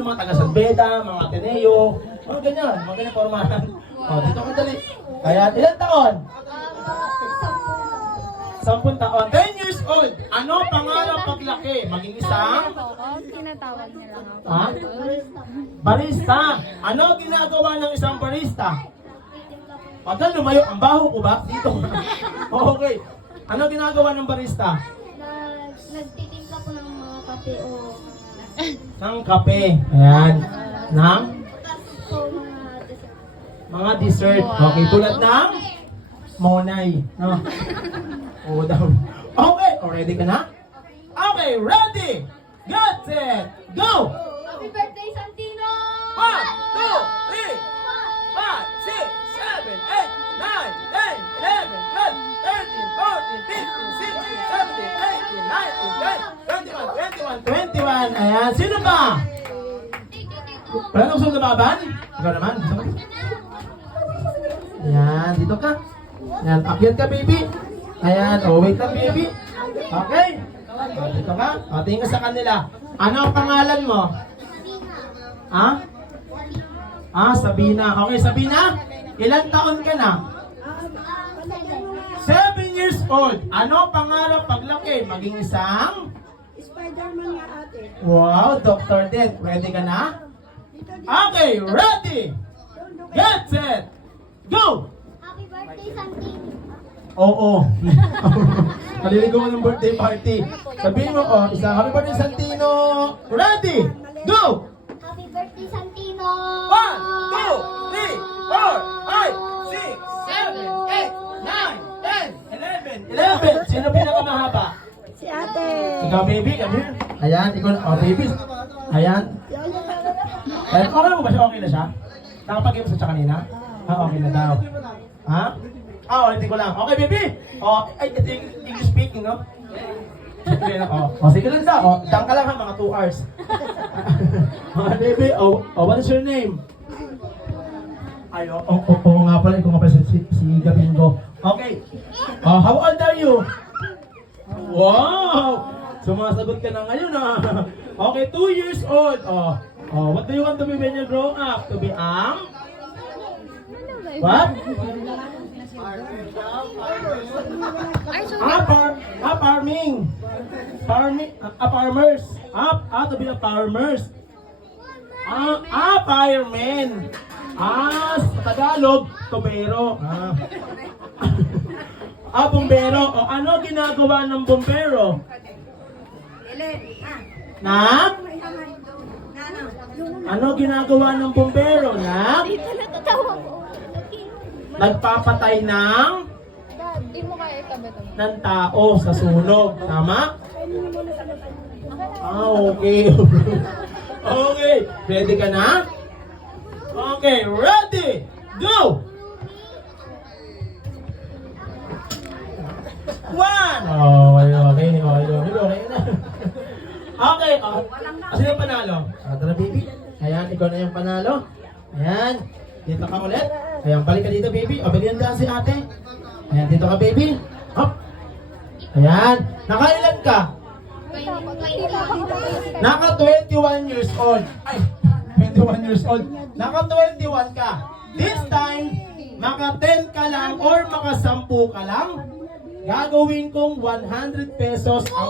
ng mga taga San Beda, mga Ateneo, mga ganyan, mga ganyan formahan. Dito ka dali. Kaya, ilan taon? 10 taon. 10 years old. Ano pangarap paglaki? Maging isang? Tinatawag niya lang ako. Ha? Barista. Ano ginagawa ng isang barista? Pagka lumayo, ang baho ko ba? Dito. Okay. Ano ginagawa ng barista? Nagtitimpla po ng mga kape o Ng kape. Ayan. Ng so, mga mga dessert. Okay, tulad ng Monay. No? Oo daw. Okay, ready ka na? Okay, ready! Get set! Go! Happy birthday, Santino! 1, 2, 3, 5, 6, 7, 8, 9, 10, 11, 12, 13, 14, 15, 16, 17, 18, 19, 20, 21. Ayan, sino ba? Wala na gusto lumaban? Ikaw naman. Ayan, dito ka. Ayan, akyat ka, baby. Ayan, wait lang, baby. Okay. Dito ka. Tingin ka sa kanila. Ano ang pangalan mo? Ha? Sabina. Okay, Sabina. Ilan taon ka na? 7 years old. Ano pangarap paglaki? Maging isang? Spider-Man nga ate. Wow, Dr. Dead. Ready ka na? Okay, ready! Get set! Go! Happy birthday, Santino! Oo. Naliligo mo ng birthday party. Sabihin mo, isang happy birthday Santino. Ready? Go! Happy birthday, Santino! 1, 2, 3, 4, 5, 6, 7, 8, 9, 10, 11. Sino pinakamahaba? Si ate. Ikaw, baby. Come here. Ayan, ikaw. Baby. Ayan. Okay mo ba siya? Okay na siya? Nakapag-game sa siya kanina? Okay na daw. Ha? Ulitin ko lang. Okay, baby. Ito yung English speaking, no? Sige na, sige lang sa. Dang ka lang ha, mga 2 hours. Mga baby, what is your name? Ay, nga pala, ikaw nga pala si Gabingo. Okay. How old are you? Wow! Sumasagot ka na ngayon, ha? Okay, 2 years old. What do you want to be when you grow up? To be what? Farming. Farmers. To be a farmers. Fireman. Sa Tagalog, tubero. Bombero. Ano ginagawa ng bombero? Na? Ano ginagawa ng bombero? Na? Dito natatawa ko. Nagpapatay ng Dad, di mo kaya itabi ito. ng tao sa sunog. Tama? Okay. Okay. Ready ka na? Okay, ready! Go! 1! Okay na. Okay, sino yung panalo? Tara, baby. Ayan, ikaw na yung panalo. Ayan, dito ka ulit. Ayan, balik ka dito, baby. Balikan ka si ate. Ayan, dito ka, baby. Hop. Ayan, nakailan ka? Naka 21 years old. Ay, 21 years old. Naka 21 ka. This time, maka 10 ka lang or maka 10 ka lang, gagawin kong 100 pesos ang